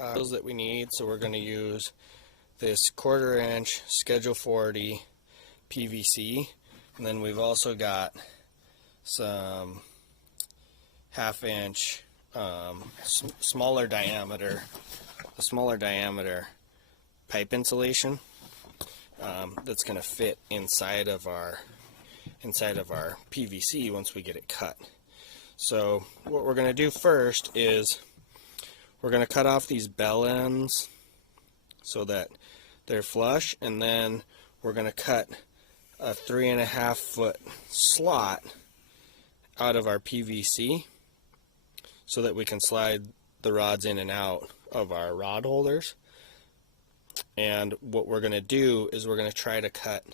that we need. So we're going to use this 1/4 inch Schedule 40 PVC, and then we've also got some 1/2 inch smaller diameter pipe insulation that's going to fit inside of our PVC once we get it cut. So what we're going to do first is we're going to cut off these bell ends so that they're flush, and then we're going to cut a 3.5 foot slot out of our PVC so that we can slide the rods in and out of our rod holders. And what we're going to do is we're going to try to cut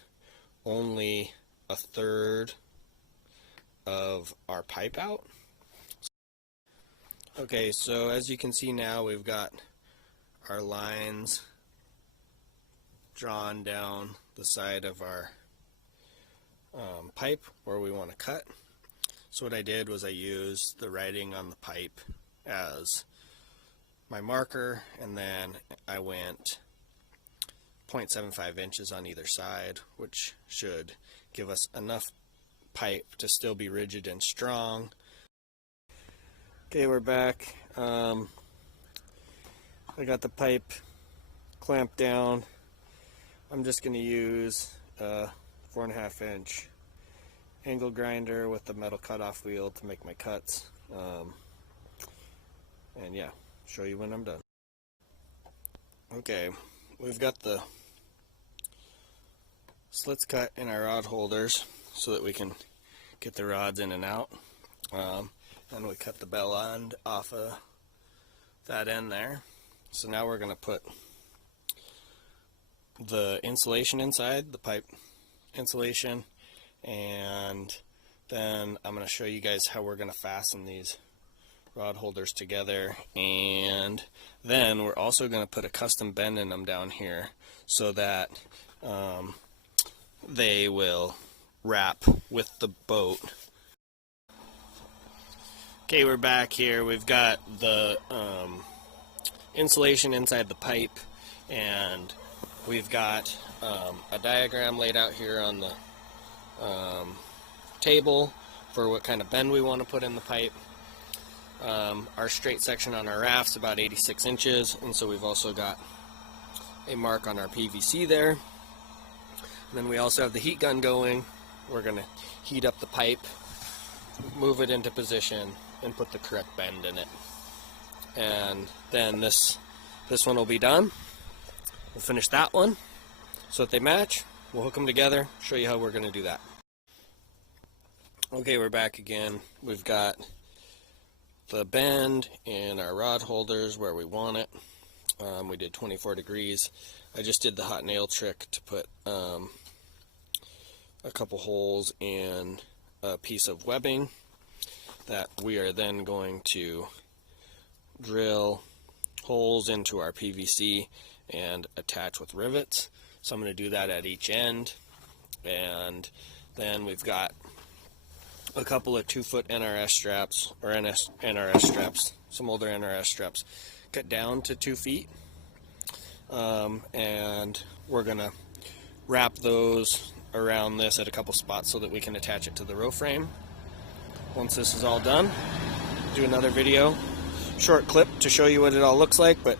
only 1/3 of our pipe out. Okay, so as you can see now, we've got our lines drawn down the side of our pipe where we want to cut. So what I did was I used the writing on the pipe as my marker, and then I went 0.75 inches on either side, which should give us enough pipe to still be rigid and strong. Okay, we're back. I got the pipe clamped down. I'm just going to use a 4.5 inch angle grinder with the metal cutoff wheel to make my cuts. And yeah, show you when I'm done. Okay, we've got the slits cut in our rod holders so that we can get the rods in and out. And we cut the bell end off of that end there. So now we're going to put the insulation inside, the pipe insulation, and then I'm going to show you guys how we're going to fasten these rod holders together, and then we're also going to put a custom bend in them down here so that they will wrap with the boat. Okay, we're back here. We've got the insulation inside the pipe, and we've got a diagram laid out here on the table for what kind of bend we want to put in the pipe. Our straight section on our raft's about 86 inches, and so we've also got a mark on our PVC there. And then we also have the heat gun going. We're going to heat up the pipe, move it into position, and put the correct bend in it. And then this one will be done. We'll finish that one so that they match. We'll hook them together, show you how we're going to do that. Okay, we're back again. We've got the bend in our rod holders where we want it. We did 24 degrees. I just did the hot nail trick to put a couple holes in a piece of webbing that we are then going to drill holes into our PVC and attach with rivets. So I'm going to do that at each end, and then we've got a couple of 2-foot NRS straps, or NRS straps, some older NRS straps, cut down to 2 feet, and we're going to wrap those around this at a couple spots so that we can attach it to the row frame. Once this is all done, do another video, short clip to show you what it all looks like, but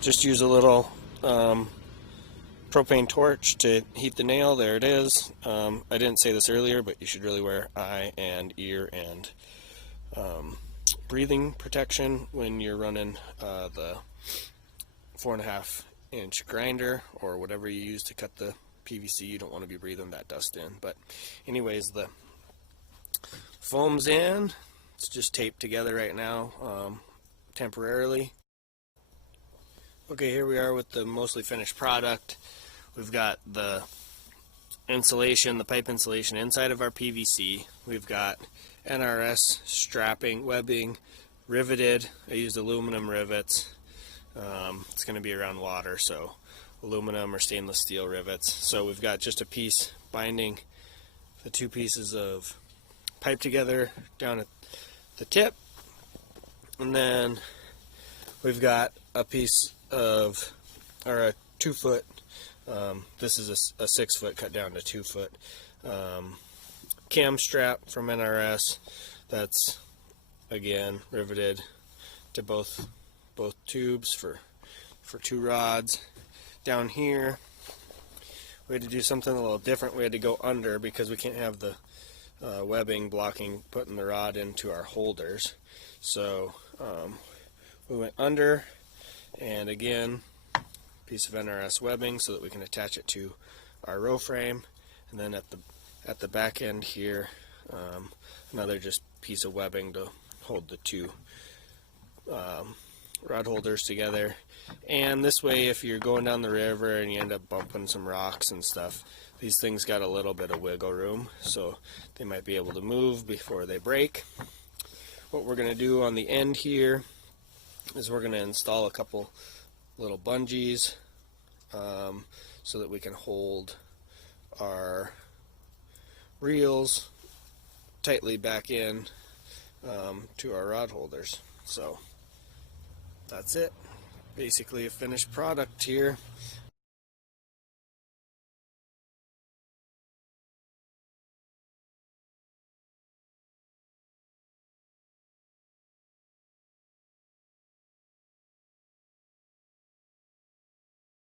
just use a little propane torch to heat the nail. There it is. I didn't say this earlier, but you should really wear eye and ear and breathing protection when you're running the 4.5 inch grinder or whatever you use to cut the PVC. You don't want to be breathing that dust in. But anyways, the foam's in. It's just taped together right now temporarily. Okay, here we are with the mostly finished product. We've got the insulation, the pipe insulation inside of our PVC. We've got NRS strapping, webbing, riveted. I used aluminum rivets. It's going to be around water, so aluminum or stainless steel rivets. So we've got just a piece binding the two pieces of pipe together down at the tip, and then we've got a piece of, or a 2-foot, this is a 6-foot cut down to 2-foot cam strap from NRS that's again riveted to both tubes for 2 rods. Down here we had to do something a little different. We had to go under because we can't have the webbing blocking putting the rod into our holders. So we went under, and again, piece of NRS webbing so that we can attach it to our row frame, and then at the back end here, another just piece of webbing to hold the 2 rod holders together. And this way, if you're going down the river and you end up bumping some rocks and stuff, these things got a little bit of wiggle room, so they might be able to move before they break. What we're going to do on the end here is we're going to install a couple little bungees so that we can hold our reels tightly back in to our rod holders. So that's it. Basically a finished product here.